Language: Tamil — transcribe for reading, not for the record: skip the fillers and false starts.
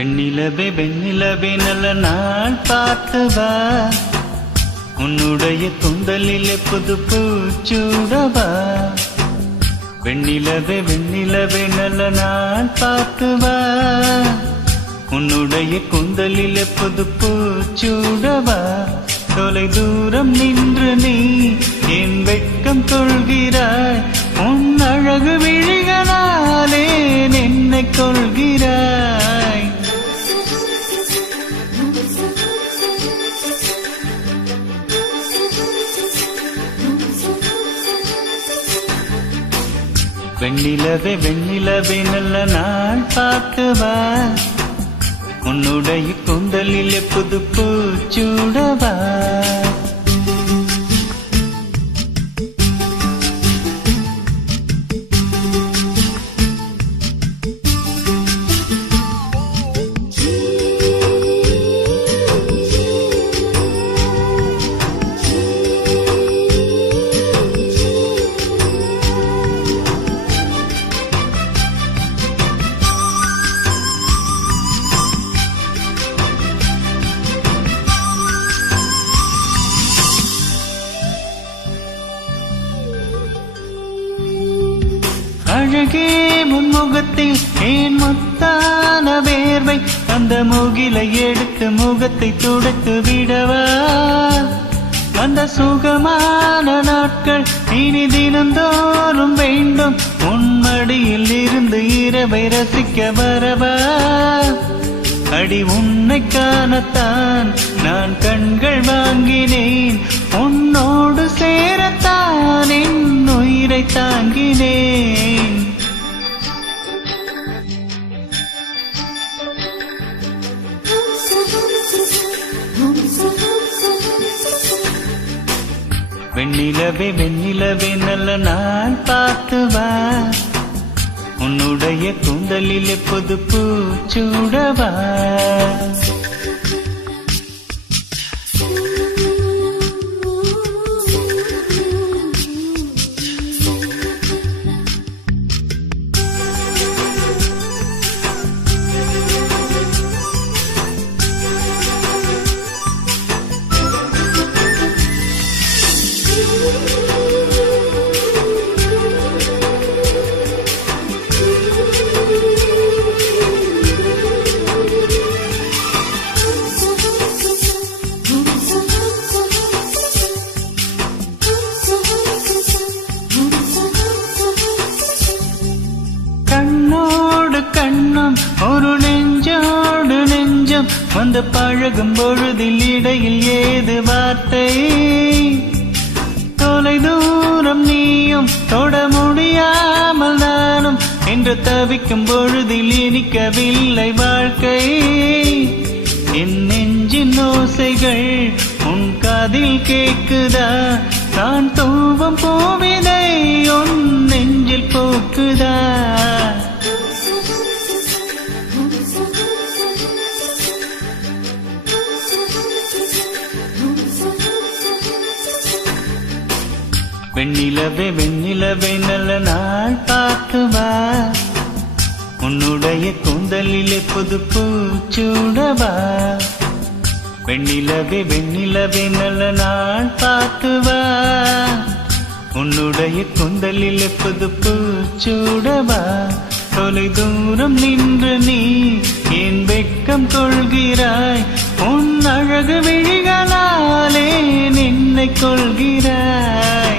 வெண்ணிலவே வெண்ணிலவே நல்ல நாள் பார்த்து வா, உன்னுடைய குந்தலிலே புது பூச்சூடவா. வெண்ணிலவே வெண்ணிலவே நல்ல நாள் பார்த்து வா, உன்னுடைய குந்தலிலே புது பூச்சூடவா. தொலை தூரம் நின்று நீ என் வெட்கம் கொள்கிறாய், உன் அழகு விழிகளாலே என்னை கொள்கிறாய். வெண்ணிலவே வெண்ணிலவே நல்ல நாள் பார்த்து வா, உன்னுடைய கூந்தலிலே புது பூச்சூடவா. அழகே முன்முகத்தில் ஏன் முத்தான வேர்வை, அந்த முகிலை எடுத்து முகத்தை துடைத்து விடவா. அந்த சுகமான நாட்கள் இனி தினந்தோறும் வேண்டும், உன்மடியில் இருந்து இரவை ரசிக்க வரவா. அடி உன்னை காணத்தான் நான் கண்கள் வாங்கினேன், உன்னோடு சேரத்தான் என் உயிரை தாங்கினேன். வெண்ணிலவே வெண்ணிலவே நல்ல நாள் பார்த்து வா, உன்னுடைய கூந்தலிலே புது பூச்சூடவா. கண்ணோடு கண்ணம் ஒரு நெஞ்சோடு நெஞ்சம் வந்து பழகும் பொழுதில் இடையில் ஏது வார்த்தை. தொலை தூரம் நீயும் தொட முடியாமல் நானும் என்று தவிக்கும் பொழுதில் இனிக்கவில்லை வாழ்க்கை. என் நெஞ்சின் ஓசைகள் உன் காதில் கேக்குதா, நான் தூவும் பூவிதை உன் நெஞ்சில் போக்குதா. வெண்ணிலவே வெண்ணிலவே நல்ல நாள் பார்த்து வா, உன்னுடைய கூந்தலிலே புது பூச்சூடவா. வெண்ணிலவே வெண்ணிலவே நல்ல நாள் பார்த்து வா, உன்னுடைய கூந்தலிலே புது பூச்சூடவா. தொலை தூரம் நின்று நீ என் வெட்கம் கொள்கிறாய், உன் அழகு விழிகளாலே என்னை கொள்கிறாய்.